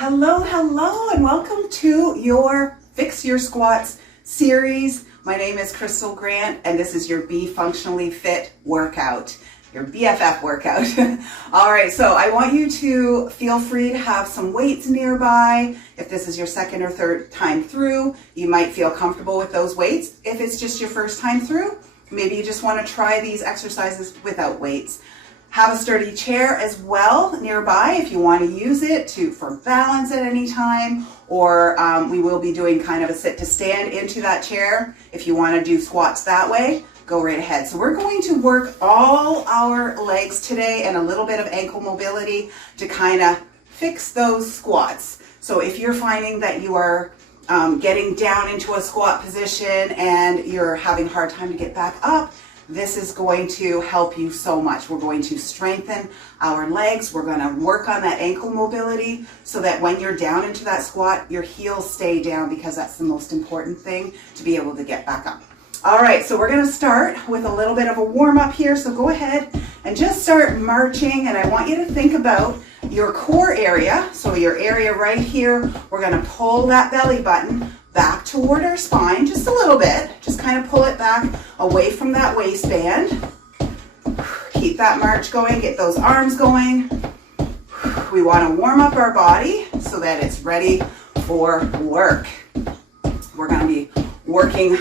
Hello, hello, and welcome to your Fix Your Squats series. My name is Crystal Grant, and this is your Be Functionally Fit workout, your BFF workout. All right, so I want you to feel free to have some weights nearby. If this is your second or third time through, you might feel comfortable with those weights. If it's just your first time through, maybe you just want to try these exercises without weights. Have a sturdy chair as well nearby if you want to use it for balance at any time, or we will be doing kind of a sit to stand into that chair. If you want to do squats that way, go right ahead. So we're going to work all our legs today and a little bit of ankle mobility to kind of fix those squats. So if you're finding that you are getting down into a squat position and you're having a hard time to get back up, this is going to help you so much. We're going to strengthen our legs. We're going to work on that ankle mobility so that when you're down into that squat, your heels stay down, because that's the most important thing to be able to get back up. All right, so we're going to start with a little bit of a warm up here. So go ahead and just start marching. And I want you to think about your core area. So your area right here, we're going to pull that belly button back toward our spine just a little bit. Just kind of pull it back away from that waistband. Keep that march going, get those arms going. We want to warm up our body so that it's ready for work. We're going to be working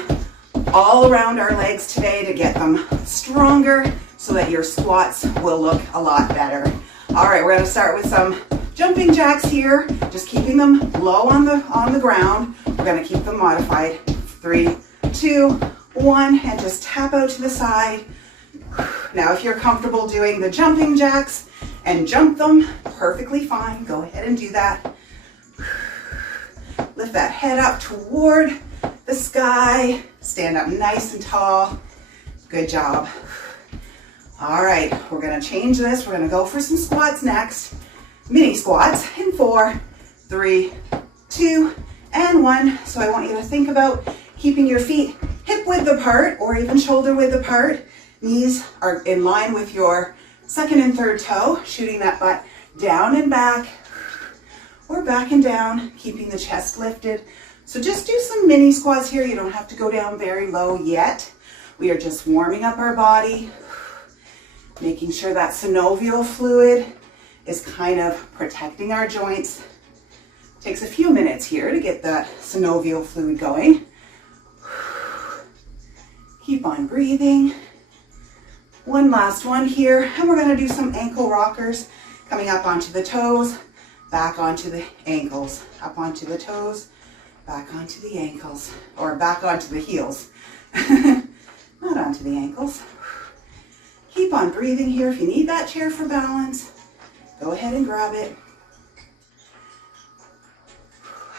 all around our legs today to get them stronger so that your squats will look a lot better. All right, we're going to start with some jumping jacks here, just keeping them low on the ground. We're going to keep them modified. 3, 2, 1, and just tap out to the side. Now, if you're comfortable doing the jumping jacks and jump them, perfectly fine. Go ahead and do that. Lift that head up toward the sky. Stand up nice and tall. Good job. All right, we're going to change this. We're going to go for some squats next. Mini squats in 4, 3, 2, and 1. So I want you to think about keeping your feet hip width apart or even shoulder width apart. Knees are in line with your second and third toe, shooting that butt down and back, or back and down, keeping the chest lifted. So just do some mini squats here. You don't have to go down very low yet. We are just warming up our body, making sure that synovial fluid is kind of protecting our joints. Takes a few minutes here to get that synovial fluid going. Keep on breathing. One last one here, and we're going to do some ankle rockers, coming up onto the toes, back onto the ankles, up onto the toes, back onto the ankles, or back onto the heels, not onto the ankles. Keep on breathing here. If you need that chair for balance, go ahead and grab it.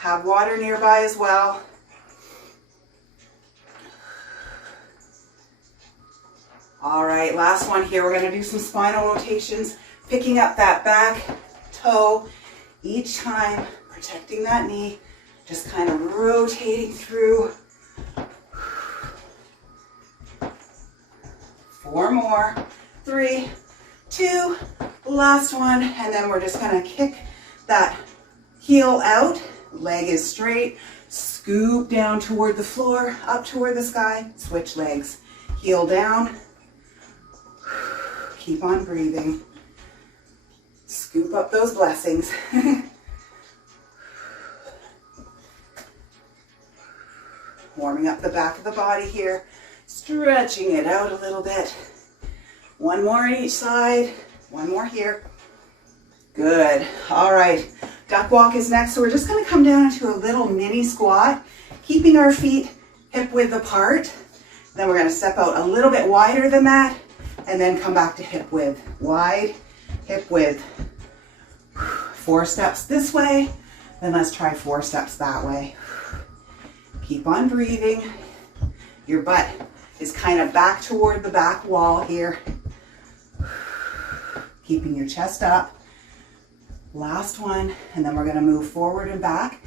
Have water nearby as well. All right, last one here. We're going to do some spinal rotations, picking up that back toe each time, protecting that knee, just kind of rotating through. 4 more. 3, 2, last one, and then we're just going to kick that heel out. Leg is straight. Scoop down toward the floor, up toward the sky. Switch legs. Heel down. Keep on breathing. Scoop up those blessings. Warming up the back of the body here. Stretching it out a little bit. 1 more on each side. 1 more here. Good. All right. Duck walk is next. So we're just going to come down into a little mini squat, keeping our feet hip width apart. Then we're going to step out a little bit wider than that, and then come back to hip width. Wide, hip width. 4 steps this way. Then let's try 4 steps that way. Keep on breathing. Your butt is kind of back toward the back wall here. Keeping your chest up. Last one, and then we're going to move forward and back,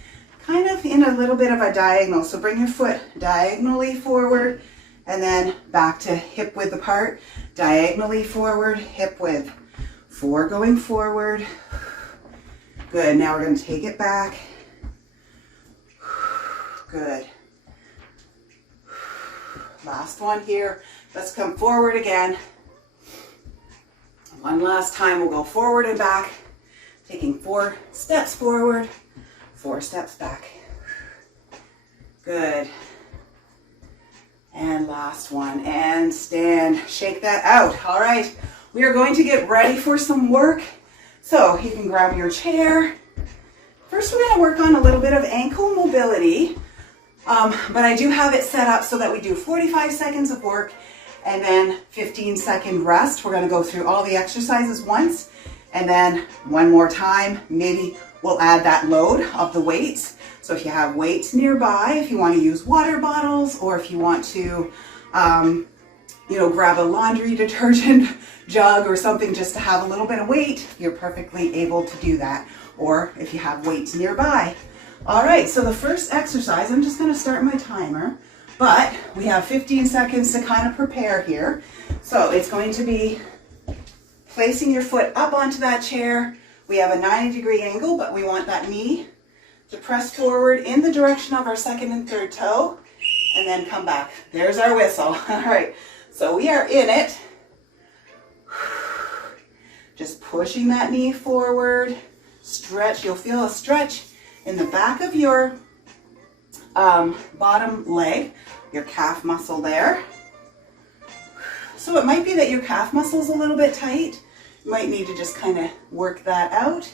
kind of in a little bit of a diagonal. So bring your foot diagonally forward, and then back to hip width apart, diagonally forward, hip width. 4 going forward. Good, now we're going to take it back. Good. Last one here. Let's come forward again. One last time, we'll go forward and back, taking 4 steps forward, 4 steps back. Good. And last one, and stand. Shake that out. All right, we are going to get ready for some work. So you can grab your chair. First, we're going to work on a little bit of ankle mobility, but I do have it set up so that we do 45 seconds of work and then 15-second rest. We're going to go through all the exercises once, and then one more time, maybe we'll add that load of the weights. So if you have weights nearby, if you want to use water bottles, or if you want to, grab a laundry detergent jug or something just to have a little bit of weight, you're perfectly able to do that. Or if you have weights nearby. All right, so the first exercise, I'm just going to start my timer, but we have 15 seconds to kind of prepare here. So it's going to be placing your foot up onto that chair. We have a 90-degree angle, but we want that knee to press forward in the direction of our second and third toe, and then come back. There's our whistle. All right, so we are in it. Just pushing that knee forward. Stretch. You'll feel a stretch in the back of your bottom leg, your calf muscle there. So it might be that your calf muscle is a little bit tight. You might need to just kind of work that out.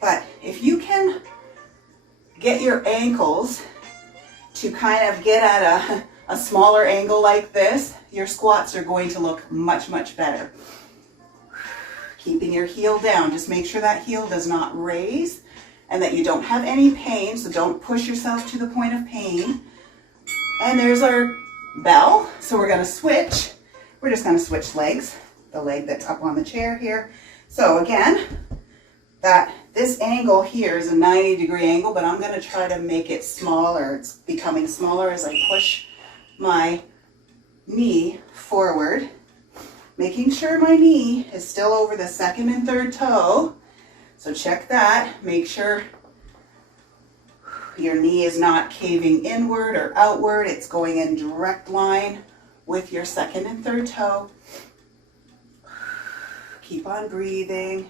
But if you can get your ankles to kind of get at a smaller angle like this, your squats are going to look much, much better. Keeping your heel down. Just make sure that heel does not raise and that you don't have any pain, so don't push yourself to the point of pain. And there's our bell. So we're going to switch. We're just going to switch legs. The leg that's up on the chair here. So again, this angle here is a 90-degree angle, but I'm going to try to make it smaller. It's becoming smaller as I push my knee forward, making sure my knee is still over the second and third toe. So check that. Make sure your knee is not caving inward or outward. It's going in direct line with your second and third toe. Keep on breathing.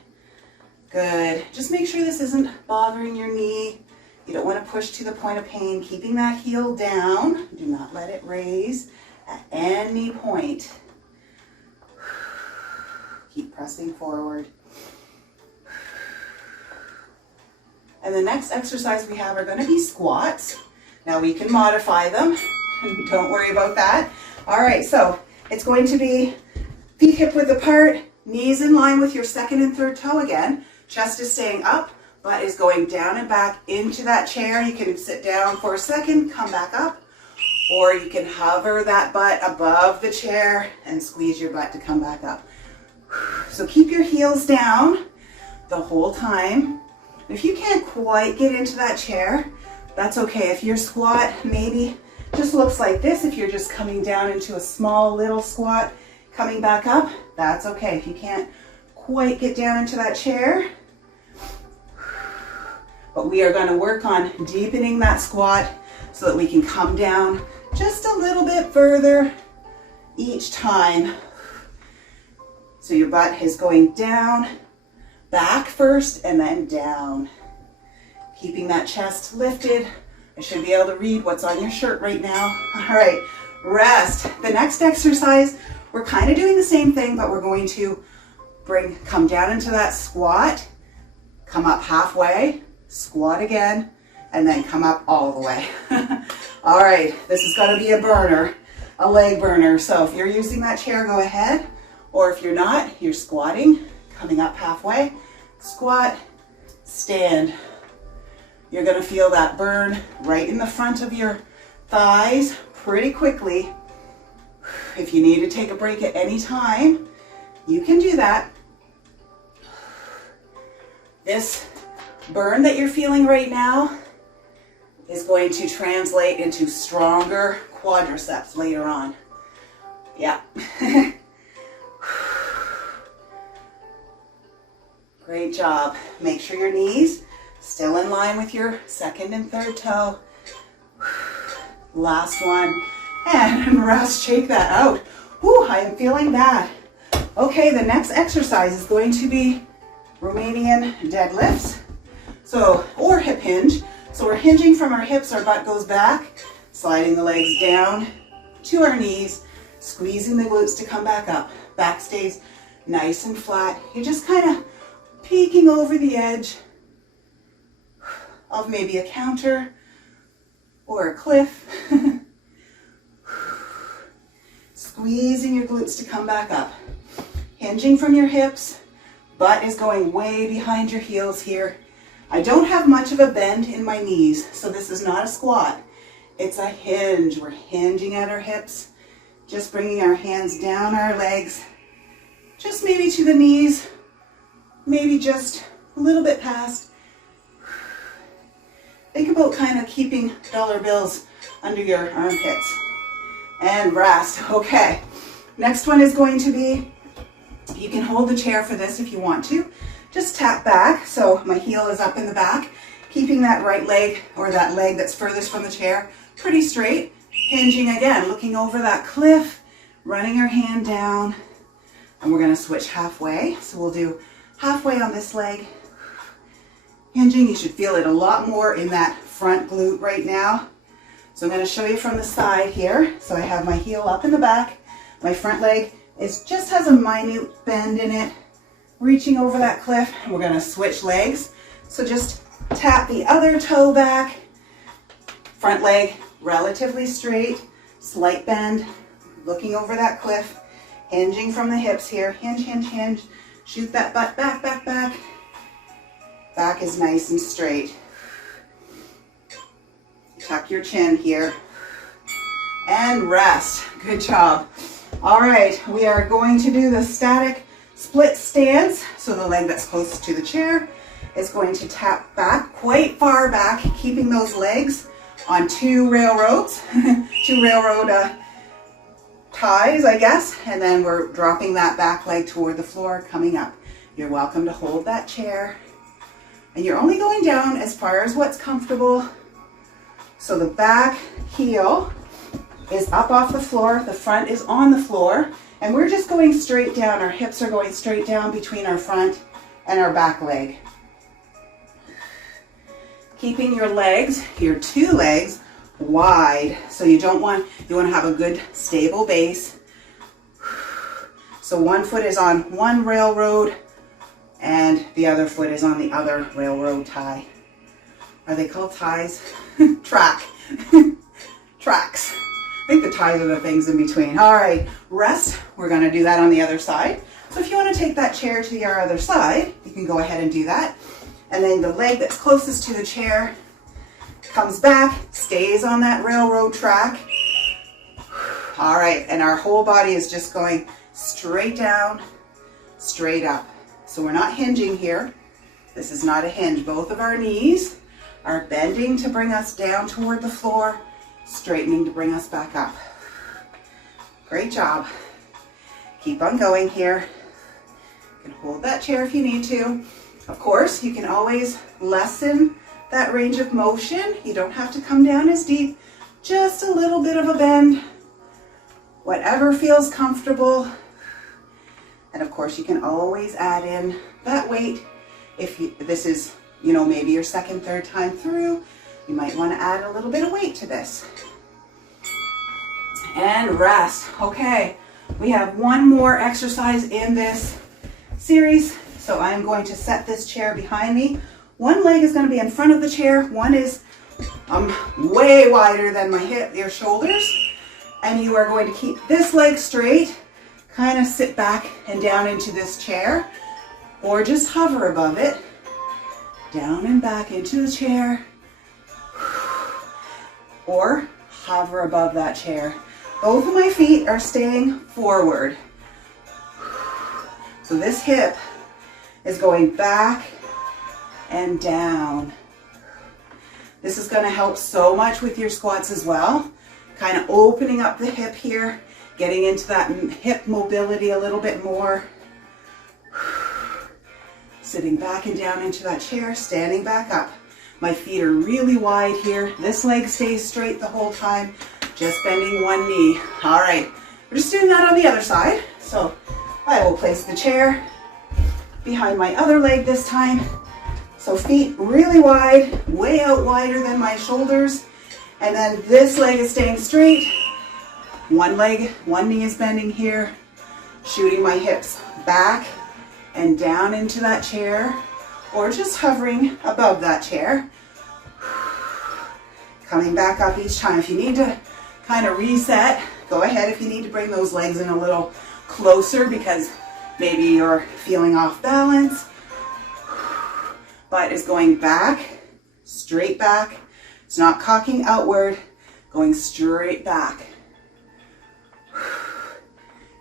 Good. Just make sure this isn't bothering your knee. You don't want to push to the point of pain. Keeping that heel down. Do not let it raise at any point. Keep pressing forward. And the next exercise we have are going to be squats. Now we can modify them. Don't worry about that. All right, so it's going to be feet hip width apart, knees in line with your second and third toe again. Chest is staying up, butt is going down and back into that chair. You can sit down for a second, come back up, or you can hover that butt above the chair and squeeze your butt to come back up. So keep your heels down the whole time. If you can't quite get into that chair, that's okay. If your squat maybe just looks like this, if you're just coming down into a small little squat, coming back up, that's okay. If you can't quite get down into that chair, but we are going to work on deepening that squat so that we can come down just a little bit further each time. So your butt is going down, back first, and then down. Keeping that chest lifted. I should be able to read what's on your shirt right now. All right, rest. The next exercise, we're kind of doing the same thing, but we're going to come down into that squat, come up halfway, squat again, and then come up all the way. All right, this is going to be a burner, a leg burner. So if you're using that chair, go ahead. Or if you're not, you're squatting, coming up halfway, squat, stand. You're going to feel that burn right in the front of your thighs pretty quickly. If you need to take a break at any time, you can do that. This burn that you're feeling right now is going to translate into stronger quadriceps later on. Yeah. Great Great job. Make sure your knees still in line with your second and third toe. Last one. And rest, shake that out. Whew, I am feeling that. Okay, the next exercise is going to be Romanian deadlifts. So, or hip hinge. So we're hinging from our hips, our butt goes back, sliding the legs down to our knees, squeezing the glutes to come back up. Back stays nice and flat. You're just kind of peeking over the edge of maybe a counter or a cliff. Squeezing your glutes to come back up. Hinging from your hips, butt is going way behind your heels here. I don't have much of a bend in my knees, so this is not a squat. It's a hinge. We're hinging at our hips, just bringing our hands down our legs, just maybe to the knees, maybe just a little bit past. Think about kind of keeping dollar bills under your armpits. And rest. Okay. Next one is going to be, you can hold the chair for this if you want to. Just tap back, so my heel is up in the back, keeping that right leg or that leg that's furthest from the chair pretty straight. Hinging again, looking over that cliff, running your hand down, and we're going to switch halfway. So we'll do halfway on this leg. Hinging, you should feel it a lot more in that front glute right now. So I'm going to show you from the side here. So I have my heel up in the back. My front leg just has a minute bend in it, reaching over that cliff. We're going to switch legs. So just tap the other toe back. Front leg relatively straight, slight bend, looking over that cliff, hinging from the hips here. Hinge, hinge, hinge. Shoot that butt back, back, back. Back is nice and straight. Tuck your chin here. And rest. Good job. All right, we are going to do the static split stance. So the leg that's closest to the chair is going to tap back, quite far back, keeping those legs on two railroads, two railroad ties, I guess. And then we're dropping that back leg toward the floor, coming up. You're welcome to hold that chair. And you're only going down as far as what's comfortable. So the back heel is up off the floor, the front is on the floor, and we're just going straight down. Our hips are going straight down between our front and our back leg. Keeping your legs, your two legs, wide. So you want to have a good stable base. So one foot is on one railroad and the other foot is on the other railroad tie. Are they called ties? Tracks. I think the ties are the things in between. All right, rest. We're going to do that on the other side. So if you want to take that chair to your other side, you can go ahead and do that. And then the leg that's closest to the chair comes back, stays on that railroad track. All right, and our whole body is just going straight down, straight up. So we're not hinging here. This is not a hinge. Both of our knees are bending to bring us down toward the floor, straightening to bring us back up. Great job. Keep on going here. You can hold that chair if you need to. Of course, you can always lessen that range of motion. You don't have to come down as deep. Just a little bit of a bend. Whatever feels comfortable. And of course, you can always add in that weight. If this is, maybe your second, third time through, you might want to add a little bit of weight to this. And rest. Okay, we have one more exercise in this series. So I'm going to set this chair behind me. One leg is going to be in front of the chair. One is way wider than your shoulders. And you are going to keep this leg straight, kind of sit back and down into this chair, or just hover above it, down and back into the chair, or hover above that chair. Both of my feet are staying forward. So this hip is going back and down. This is going to help so much with your squats as well. Kind of opening up the hip here, getting into that hip mobility a little bit more. Sitting back and down into that chair, standing back up. My feet are really wide here. This leg stays straight the whole time, just bending one knee. All right, we're just doing that on the other side. So I will place the chair behind my other leg this time. So feet really wide, way out wider than my shoulders. And then this leg is staying straight. One leg, one knee is bending here, shooting my hips back and down into that chair, or just hovering above that chair. Coming back up each time. If you need to kind of reset, go ahead. If you need to bring those legs in a little closer because maybe you're feeling off balance. Butt is going back, straight back. It's not cocking outward, going straight back.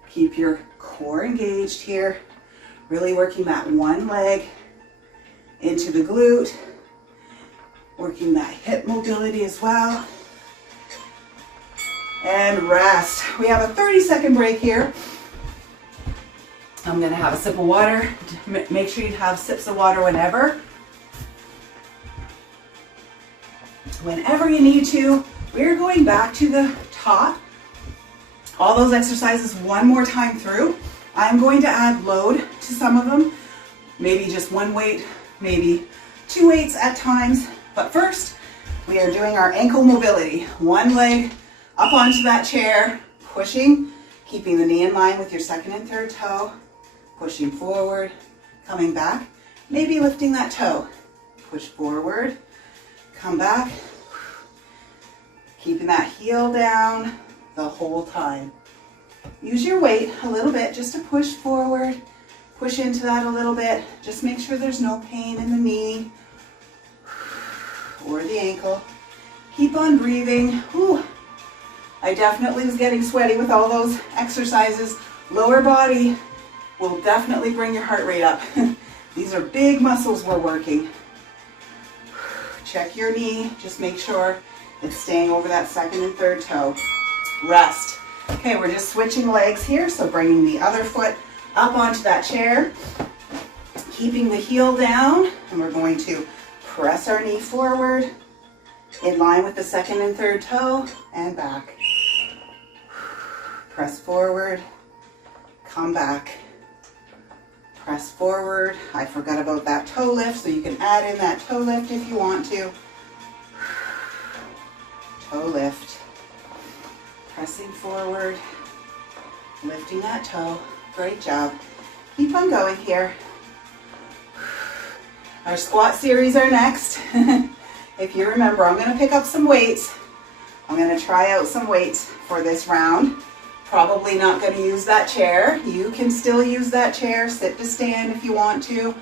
Keep your core engaged here. Really working that one leg into the glute. Working that hip mobility as well. And rest. We have a 30-second break here. I'm gonna have a sip of water. Make sure you have sips of water whenever you need to. We're going back to the top. All those exercises one more time through. I'm going to add load to some of them. Maybe just one weight, maybe two weights at times. But first, we are doing our ankle mobility. One leg up onto that chair, pushing, keeping the knee in line with your second and third toe, pushing forward, coming back, maybe lifting that toe. Push forward, come back, keeping that heel down the whole time. Use your weight a little bit just to push forward, push into that a little bit. Just make sure there's no pain in the knee or the ankle. Keep on breathing. Whew. I definitely was getting sweaty with all those exercises. Lower body will definitely bring your heart rate up. These are big muscles we're working. Check your knee, just make sure it's staying over that second and third toe. Rest. Okay, we're just switching legs here, so bringing the other foot up onto that chair, keeping the heel down, and we're going to press our knee forward, in line with the second and third toe, and back. Press forward, come back. Press forward. I forgot about that toe lift, so you can add in that toe lift if you want to. Toe lift. Pressing forward, lifting that toe. Great job. Keep on going here. Our squat series are next. If you remember, I'm going to pick up some weights. I'm going to try out some weights for this round. Probably not going to use that chair. You can still use that chair. Sit to stand if you want to.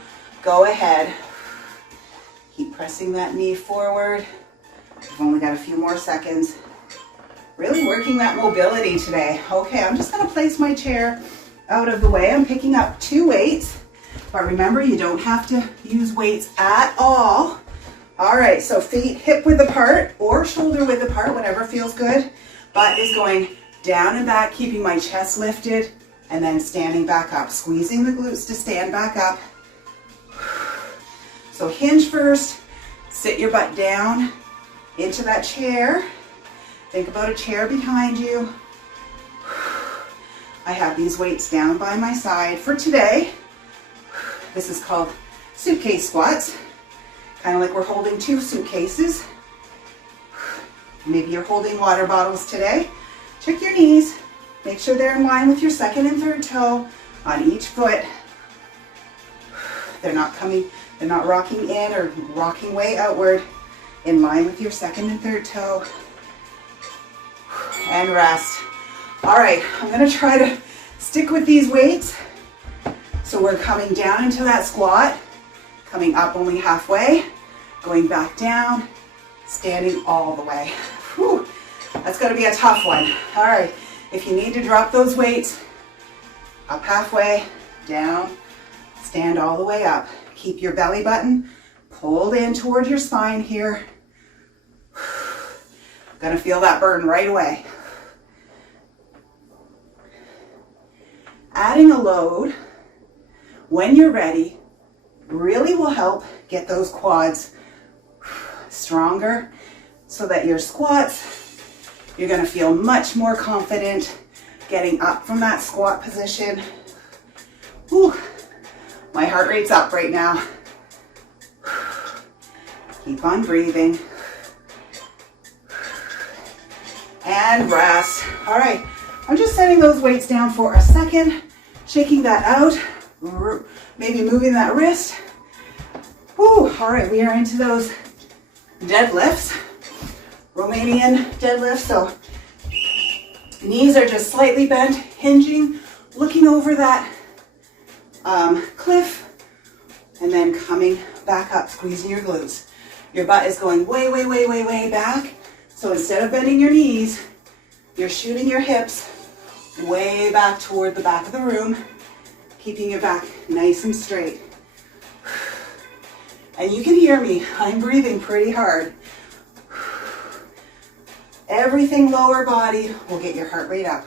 Go ahead. Keep pressing that knee forward. We've only got a few more seconds. Really working that mobility today. Okay, I'm just going to place my chair out of the way. I'm picking up two weights, but remember, you don't have to use weights at all. All right, so feet hip width apart or shoulder width apart, whatever feels good. Butt is going down and back, keeping my chest lifted, and then standing back up, squeezing the glutes to stand back up. So hinge first, sit your butt down into that chair. Think about a chair behind you. I have these weights down by my side for today. This is called suitcase squats. Kind of like we're holding two suitcases. Maybe you're holding water bottles today. Check your knees. Make sure they're in line with your second and third toe on each foot. They're not rocking in or rocking way outward. In line with your second and third toe. And rest. All right, I'm going to try to stick with these weights. So we're coming down into that squat, coming up only halfway, going back down, standing all the way. Whew, that's going to be a tough one. All right, if you need to drop those weights, up halfway, down, stand all the way up. Keep your belly button pulled in toward your spine here. Gonna feel that burn right away. Adding a load when you're ready, really will help get those quads stronger so that your squats, you're going to feel much more confident getting up from that squat position. Whew. My heart rate's up right now. Keep on breathing. And rest. All right, I'm just setting those weights down for a second, shaking that out, maybe moving that wrist. Whew. All right, we are into those deadlifts, Romanian deadlifts. So knees are just slightly bent, hinging, looking over that cliff, and then coming back up, squeezing your glutes. Your butt is going way, way, way, way, way back. So instead of bending your knees, you're shooting your hips way back toward the back of the room, keeping your back nice and straight. And you can hear me, I'm breathing pretty hard. Everything lower body will get your heart rate up.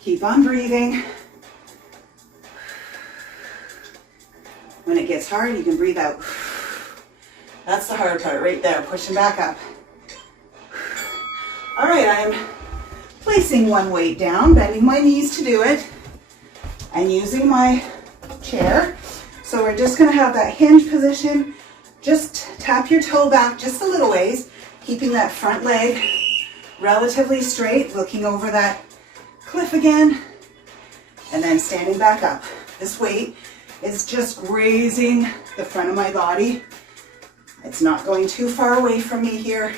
Keep on breathing. When it gets hard, you can breathe out. That's the hard part right there, pushing back up. All right, I'm placing one weight down, bending my knees to do it, and using my chair. So we're just gonna have that hinge position. Just tap your toe back just a little ways, keeping that front leg relatively straight, looking over that cliff again, and then standing back up. This weight is just raising the front of my body. It's not going too far away from me here.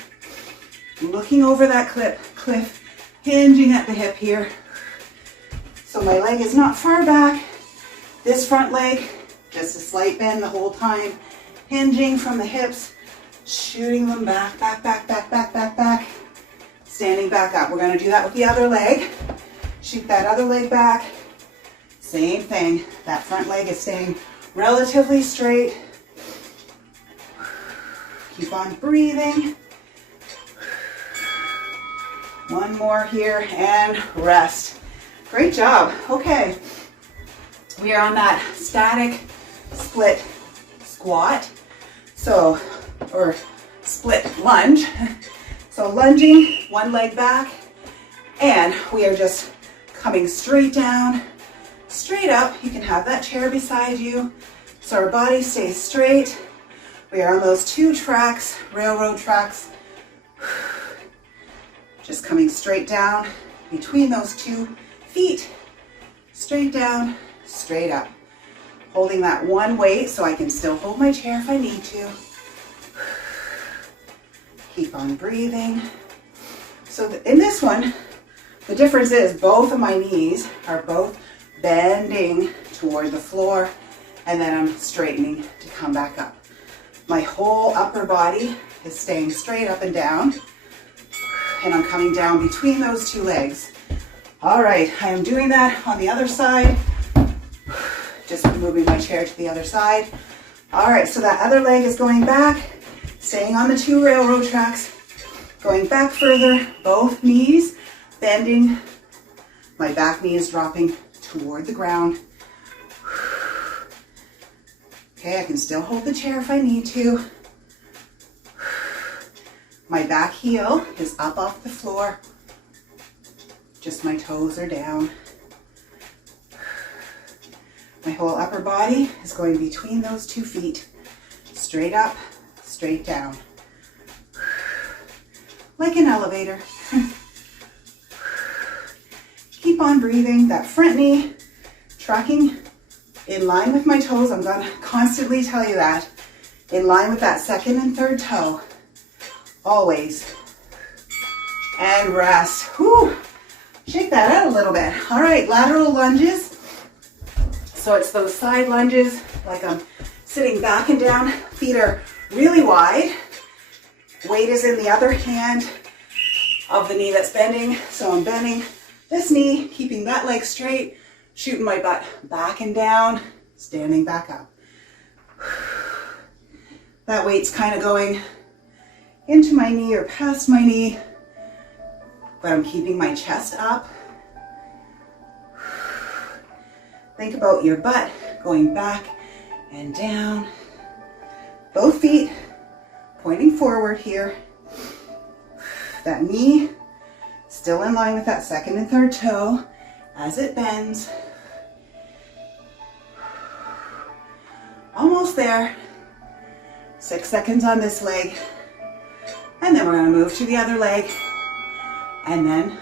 Looking over that cliff, hinging at the hip here. So my leg is not far back. This front leg, just a slight bend the whole time, hinging from the hips, shooting them back, back, back, back, back, back, back, standing back up. We're gonna do that with the other leg. Shoot that other leg back. Same thing, that front leg is staying relatively straight. Keep on breathing. One more here and rest. Great job. Okay, we are on that static split squat. So, or split lunge. So lunging, one leg back, and we are just coming straight down, straight up. You can have that chair beside you so our body stays straight. We are on those two tracks, railroad tracks. Just coming straight down between those 2 feet, straight down, straight up. Holding that one weight so I can still hold my chair if I need to. Keep on breathing. So in this one, the difference is both of my knees are both bending toward the floor, and then I'm straightening to come back up. My whole upper body is staying straight up and down, and I'm coming down between those 2 legs. All right, I am doing that on the other side. Just moving my chair to the other side. All right, so that other leg is going back, staying on the 2 railroad tracks, going back further, both knees bending. My back knee is dropping toward the ground. Okay, I can still hold the chair if I need to. My back heel is up off the floor. Just my toes are down. My whole upper body is going between those 2 feet. Straight up, straight down. Like an elevator. Keep on breathing. That front knee tracking in line with my toes. I'm going to constantly tell you that. In line with that second and third toe. Always. And rest. Whew. Shake that out a little bit. All right, lateral lunges. So it's those side lunges, like I'm sitting back and down. Feet are really wide. Weight is in the other hand of the knee that's bending. So I'm bending this knee, keeping that leg straight, shooting my butt back and down, standing back up. That weight's kind of going into my knee or past my knee, but I'm keeping my chest up. Think about your butt going back and down. Both feet pointing forward here. That knee still in line with that second and third toe as it bends. Almost there. 6 seconds on this leg. And then we're going to move to the other leg. And then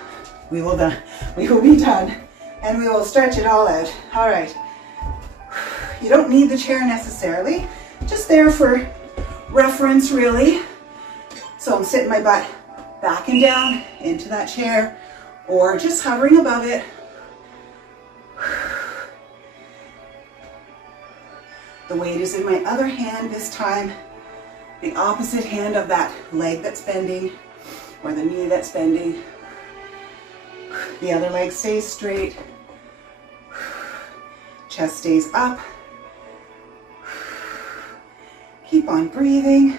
we will be done. And we will stretch it all out. All right. You don't need the chair necessarily. Just there for reference, really. So I'm sitting my butt back and down into that chair, or just hovering above it. The weight is in my other hand this time, the opposite hand of that leg that's bending, or the knee that's bending. The other leg stays straight. Chest stays up. Keep on breathing.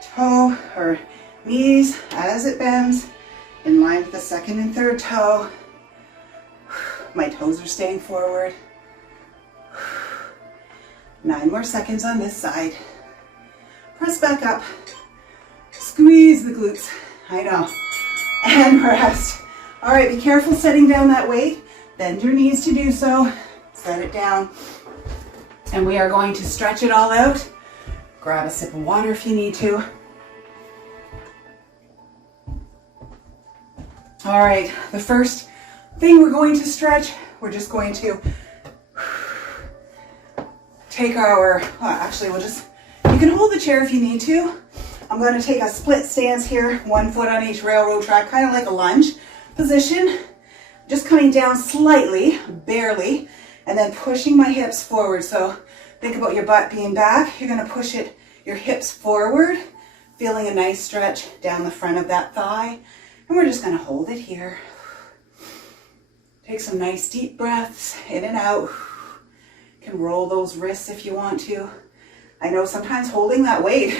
Toe or knees as it bends in line with the second and third toe. My toes are staying forward. 9 more seconds on this side. Press back up. Squeeze the glutes. I know. And rest. All right, be careful setting down that weight. Bend your knees to do so. Set it down. And we are going to stretch it all out. Grab a sip of water if you need to. All right, the first thing we're going to stretch, we're just going to take our, actually you can hold the chair if you need to. I'm going to take a split stance here, 1 foot on each railroad track, kind of like a lunge position. Just coming down slightly, barely, and then pushing my hips forward. So think about your butt being back. You're going to push your hips forward, feeling a nice stretch down the front of that thigh. And we're just going to hold it here. Take some nice deep breaths in and out. You can roll those wrists if you want to. I know sometimes holding that weight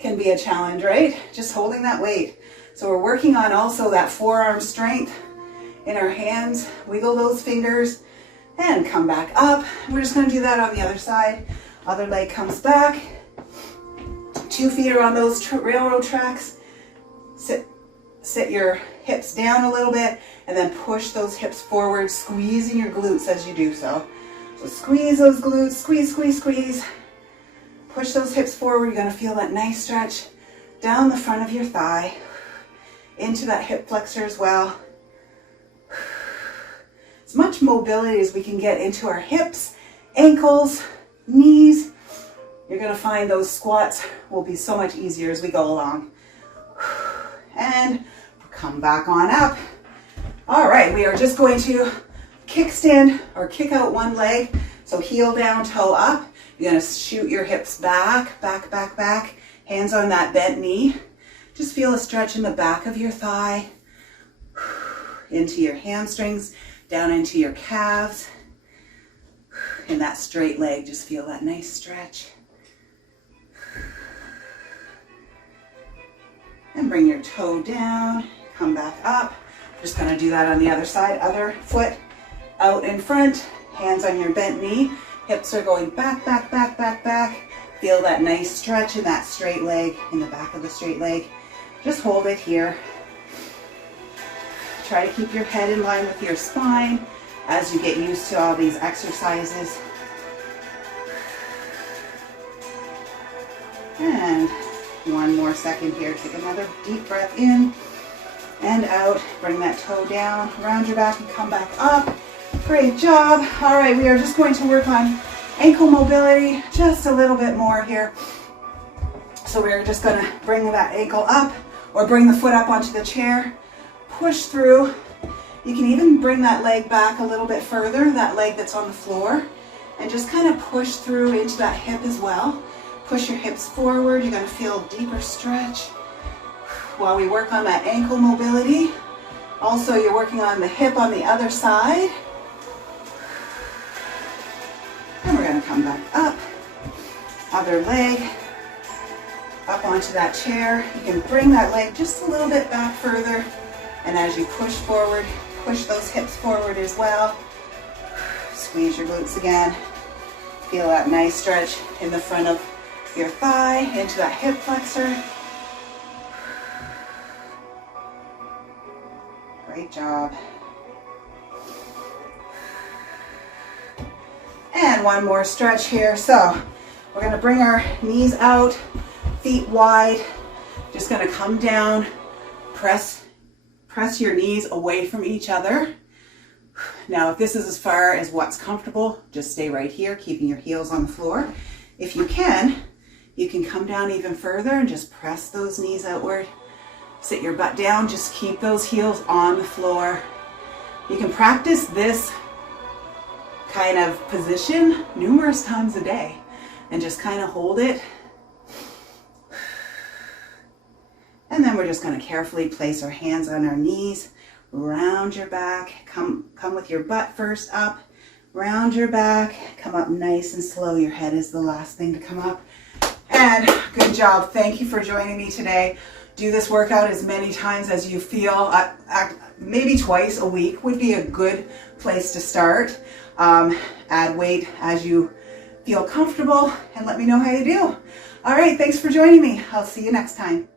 can be a challenge, right? Just holding that weight. So we're working on also that forearm strength in our hands. Wiggle those fingers and come back up. We're just going to do that on the other side. Other leg comes back. 2 feet are on those railroad tracks. Sit your hips down a little bit and then push those hips forward, squeezing your glutes as you do so. So squeeze those glutes, squeeze, squeeze, squeeze. Push those hips forward. You're going to feel that nice stretch down the front of your thigh, into that hip flexor as well. As much mobility as we can get into our hips, ankles, knees. You're going to find those squats will be so much easier as we go along. And come back on up. All right, we are just going to kickstand or kick out one leg. So heel down, toe up. You're going to shoot your hips back, back, back, back. Hands on that bent knee. Just feel a stretch in the back of your thigh, into your hamstrings, down into your calves. In that straight leg, just feel that nice stretch. And bring your toe down, come back up. Just going to do that on the other side. Other foot out in front, hands on your bent knee. Hips are going back, back, back, back, back. Feel that nice stretch in that straight leg, in the back of the straight leg. Just hold it here. Try to keep your head in line with your spine as you get used to all these exercises. And 1 more second here. Take another deep breath in and out. Bring that toe down, round your back and come back up. Great job. All right, we are just going to work on ankle mobility just a little bit more here. So we're just going to bring that ankle up or bring the foot up onto the chair. Push through. You can even bring that leg back a little bit further, that leg that's on the floor, and just kind of push through into that hip as well. Push your hips forward. You're going to feel a deeper stretch while we work on that ankle mobility. Also, you're working on the hip on the other side. And we're going to come back up. Other leg up onto that chair. You can bring that leg just a little bit back further. And as you push forward, push those hips forward as well. Squeeze your glutes again. Feel that nice stretch in the front of your thigh, into that hip flexor. Great job. And one more stretch here. So we're going to bring our knees out, feet wide. Just going to come down, press your knees away from each other. Now, if this is as far as what's comfortable, just stay right here, keeping your heels on the floor. If you can come down even further and just press those knees outward. Sit your butt down, just keep those heels on the floor. You can practice this kind of position numerous times a day and just kind of hold it. And then we're just going to carefully place our hands on our knees, round your back, come with your butt first up, round your back, come up nice and slow. Your head is the last thing to come up. And good job. Thank you for joining me today. Do this workout as many times as you feel. Maybe twice a week would be a good place to start. Add weight as you feel comfortable and let me know how you do. All right, thanks for joining me. I'll see you next time.